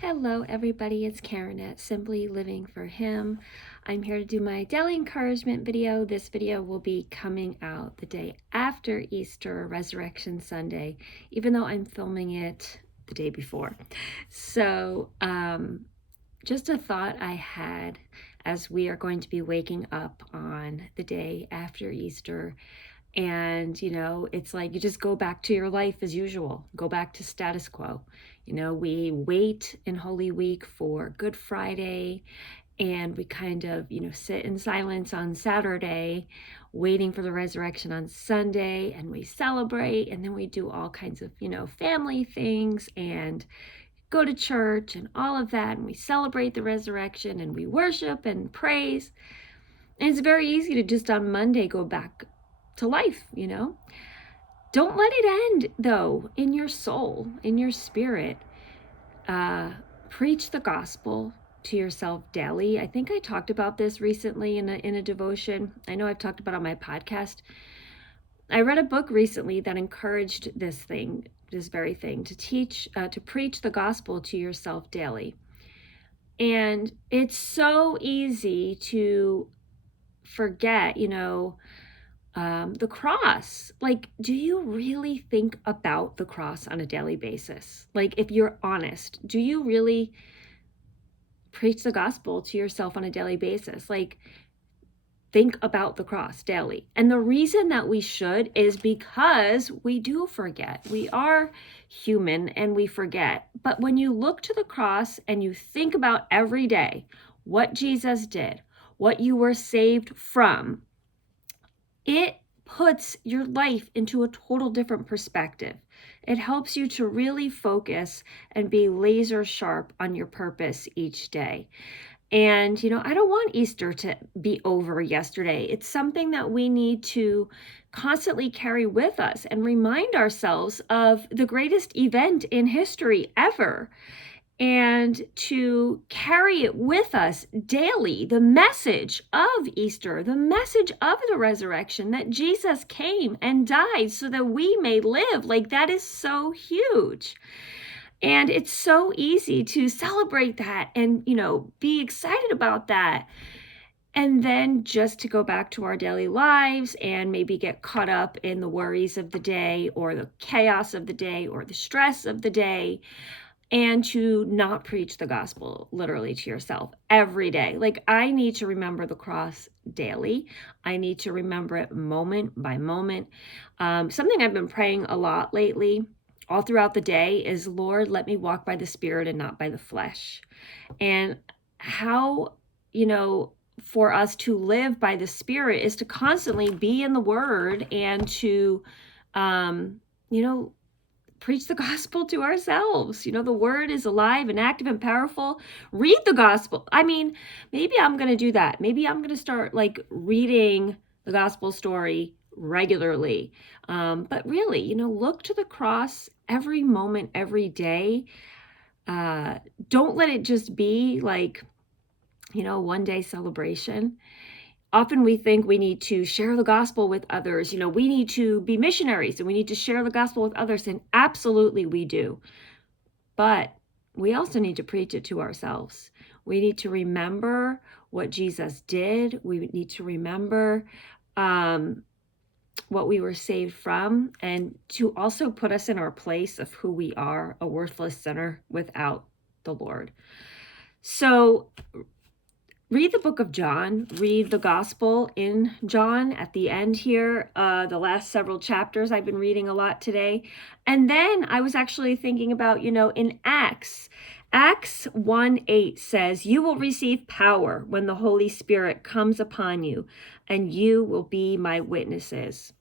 Hello everybody, it's Karen at Simply Living for Him. I'm here to do my daily encouragement video. This video will be coming out the day after Easter, Resurrection Sunday, even though I'm filming it the day before. So just a thought I had as we are going to be waking up on the day after Easter. And, it's like you just go back to your life as usual, go back to status quo. We wait in Holy Week for Good Friday, and we kind of, sit in silence on Saturday, waiting for the resurrection on Sunday, and we celebrate, and then we do all kinds of, family things and go to church and all of that, and we celebrate the resurrection and we worship and praise. And it's very easy to just on Monday go back to life, Don't let it end, though, in your soul, in your spirit. Preach the gospel to yourself daily. I think I talked about this recently in a devotion. I know I've talked about it on my podcast. I read a book recently that encouraged this very thing, to preach the gospel to yourself daily. And it's so easy to forget, the cross. Like, do you really think about the cross on a daily basis? Like, if you're honest, do you really preach the gospel to yourself on a daily basis? Like, think about the cross daily. And the reason that we should is because we do forget. We are human and we forget. But when you look to the cross and you think about every day what Jesus did, what you were saved from, it puts your life into a total different perspective. It helps you to really focus and be laser sharp on your purpose each day. And, I don't want Easter to be over yesterday. It's something that we need to constantly carry with us and remind ourselves of the greatest event in history ever, and to carry it with us daily, the message of Easter, the message of the resurrection, that Jesus came and died so that we may live. Like, that is so huge. And it's so easy to celebrate that and, be excited about that. And then just to go back to our daily lives and maybe get caught up in the worries of the day or the chaos of the day or the stress of the day, and to not preach the gospel literally to yourself every day. Like, I need to remember the cross daily. I need to remember it moment by moment. Something I've been praying a lot lately, all throughout the day, is, Lord, let me walk by the Spirit and not by the flesh. And how, for us to live by the Spirit is to constantly be in the Word and to, preach the gospel to ourselves. The word is alive and active and powerful. Read the gospel. I mean, maybe I'm going to do that. Maybe I'm going to start reading the gospel story regularly. But really, look to the cross every moment, every day. Don't let it just be one day celebration. Often we think we need to share the gospel with others. We need to be missionaries and we need to share the gospel with others. And absolutely we do. But we also need to preach it to ourselves. We need to remember what Jesus did. We need to remember what we were saved from, and to also put us in our place of who we are, a worthless sinner without the Lord. So read the book of John, read the gospel in John at the end here, the last several chapters I've been reading a lot today. And then I was actually thinking about, in Acts 1:8 says, you will receive power when the Holy Spirit comes upon you, and you will be my witnesses.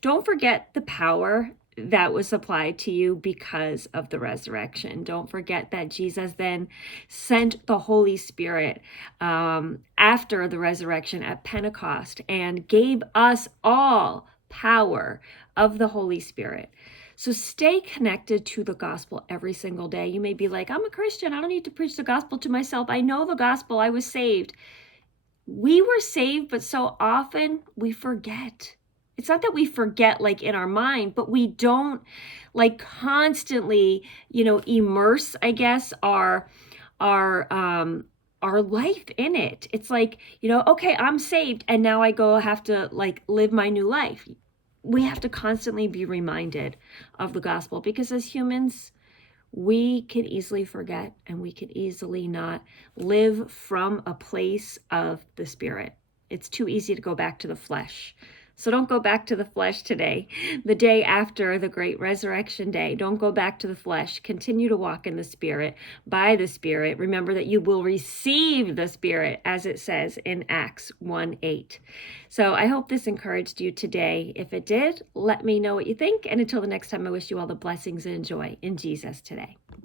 Don't forget the power that was supplied to you because of the resurrection. Don't forget that Jesus then sent the Holy Spirit after the resurrection at Pentecost and gave us all power of the Holy Spirit. So stay connected to the gospel every single day. You may be like, I'm a Christian. I don't need to preach the gospel to myself. I know the gospel. I was saved. We were saved, but so often we forget. It's not that we forget like in our mind, but we don't like constantly, immerse, I guess, our life in it. It's like, okay, I'm saved and now I go have to like live my new life. We have to constantly be reminded of the gospel because as humans, we can easily forget and we can easily not live from a place of the Spirit. It's too easy to go back to the flesh. So don't go back to the flesh today, the day after the great resurrection day. Don't go back to the flesh. Continue to walk in the Spirit, by the Spirit. Remember that you will receive the Spirit, as it says in Acts 1:8. So I hope this encouraged you today. If it did, let me know what you think. And until the next time, I wish you all the blessings and joy in Jesus today.